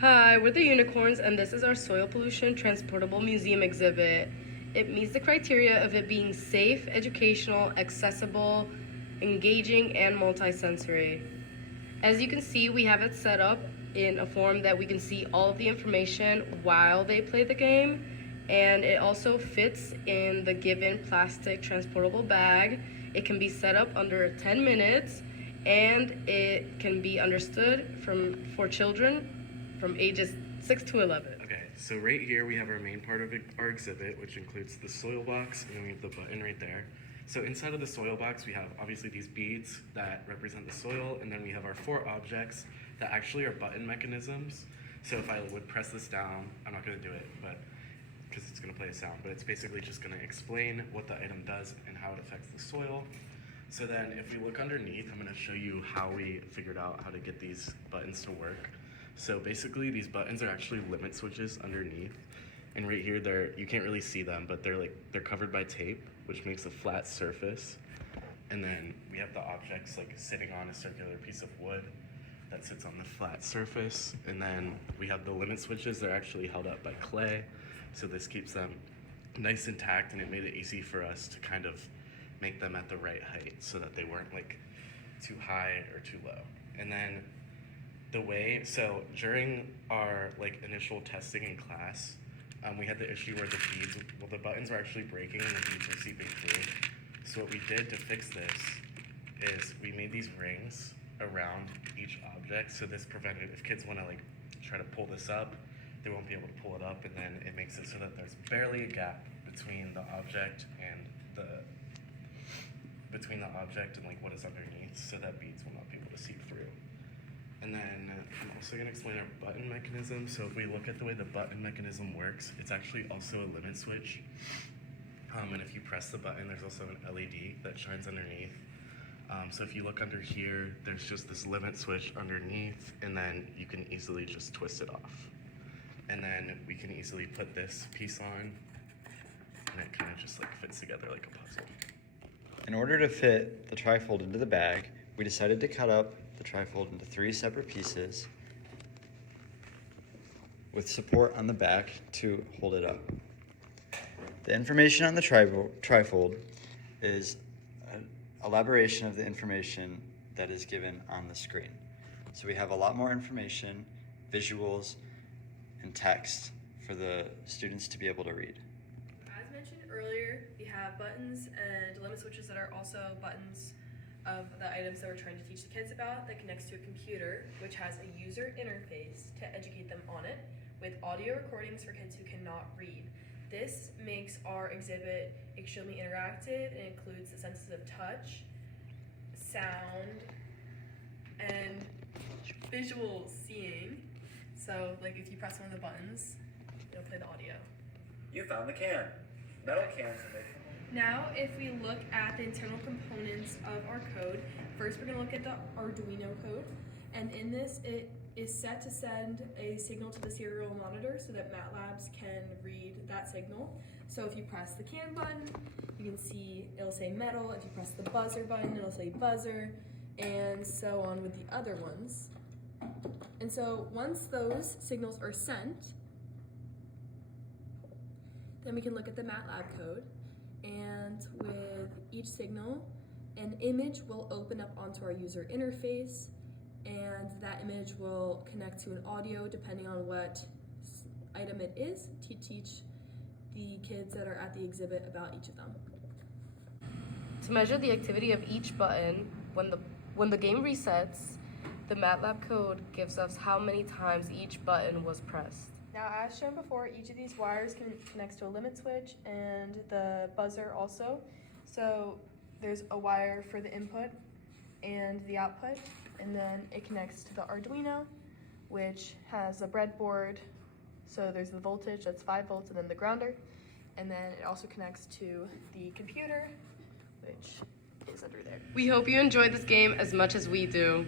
Hi, we're the Unicorns, and this is our soil pollution transportable museum exhibit. It meets the criteria of it being safe, educational, accessible, engaging, and multisensory. As you can see, we have it set up in a form that we can see all of the information while they play the game, and it also fits in the given plastic transportable bag. It can be set up under 10 minutes, and it can be understood for children from ages 6 to 11. Okay, so right here we have our main part of our exhibit, which includes the soil box, and then we have the button right there. So inside of the soil box, we have obviously these beads that represent the soil, and then we have our 4 objects that actually are button mechanisms. So if I would press this down, I'm not gonna do it, but because it's gonna play a sound, but it's basically just gonna explain what the item does and how it affects the soil. So then if we look underneath, I'm gonna show you how we figured out how to get these buttons to work. So basically these buttons are actually limit switches underneath. And right here, you can't really see them, but they're covered by tape, which makes a flat surface. And then we have the objects like sitting on a circular piece of wood that sits on the flat surface. And then we have the limit switches. They're actually held up by clay. So this keeps them nice and intact, and it made it easy for us to kind of make them at the right height so that they weren't like too high or too low. And then so during our like initial testing in class, we had the issue where the buttons were actually breaking and the beads were seeping through. So what we did to fix this is we made these rings around each object. So this prevented, if kids want to like try to pull this up, they won't be able to pull it up, and then it makes it so that there's barely a gap between the object and like what is underneath, so that beads will not be able to seep through. And then I'm also going to explain our button mechanism. So if we look at the way the button mechanism works, it's actually also a limit switch. And if you press the button, there's also an LED that shines underneath. So if you look under here, there's just this limit switch underneath, and then you can easily just twist it off. And then we can easily put this piece on, and it kind of just like fits together like a puzzle. In order to fit the trifold into the bag, we decided to cut up the trifold into 3 separate pieces with support on the back to hold it up. The information on the trifold is an elaboration of the information that is given on the screen. So we have a lot more information, visuals, and text for the students to be able to read. As mentioned earlier, we have buttons and limit switches that are also buttons of the items that we're trying to teach the kids about, that connects to a computer, which has a user interface to educate them on it, with audio recordings for kids who cannot read. This makes our exhibit extremely interactive and includes the senses of touch, sound, and visual seeing. So like if you press one of the buttons, it'll play the audio. You found the can. Metal cans in it. Now, if we look at the internal components of our code, first we're going to look at the Arduino code, and in this it is set to send a signal to the serial monitor so that MATLABs can read that signal. So if you press the can button, you can see it'll say metal. If you press the buzzer button, it'll say buzzer, and so on with the other ones. And so once those signals are sent, then we can look at the MATLAB code. And with each signal, an image will open up onto our user interface, and that image will connect to an audio depending on what item it is to teach the kids that are at the exhibit about each of them. To measure the activity of each button, when the game resets, the MATLAB code gives us how many times each button was pressed. Now, as shown before, each of these wires connects to a limit switch and the buzzer also. So there's a wire for the input and the output, and then it connects to the Arduino, which has a breadboard. So there's the voltage, that's 5 volts, and then the grounder. And then it also connects to the computer, which is under there. We hope you enjoyed this game as much as we do.